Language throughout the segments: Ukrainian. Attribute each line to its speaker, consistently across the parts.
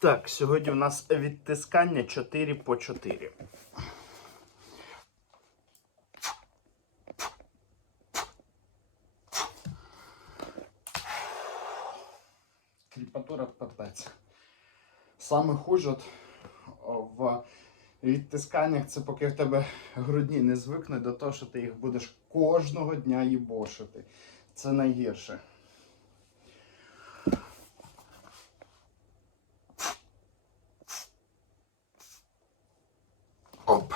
Speaker 1: Так, сьогодні у нас відтискання 4 по 4. Кріпатура пипець. Саме хуже в відтисканнях це поки в тебе грудні не звикнуть до того, що ти їх будеш кожного дня їбошити. Це найгірше. Оп.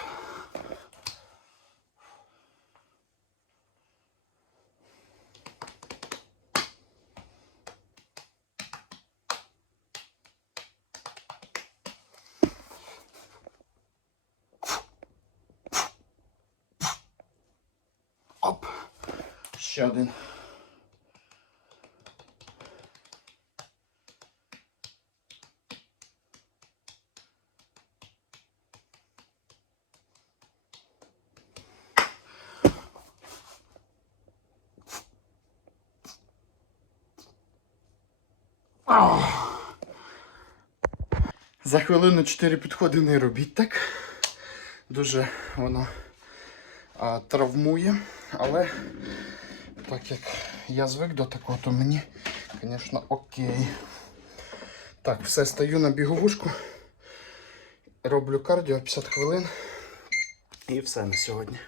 Speaker 1: Оп. Ще один. За хвилину 4 підходи не робіть так. Дуже воно а, травмує, але так як я звик до такого, то мені, звісно, окей. Так, все, стою на біговушку, роблю кардіо 50 хвилин і все на сьогодні.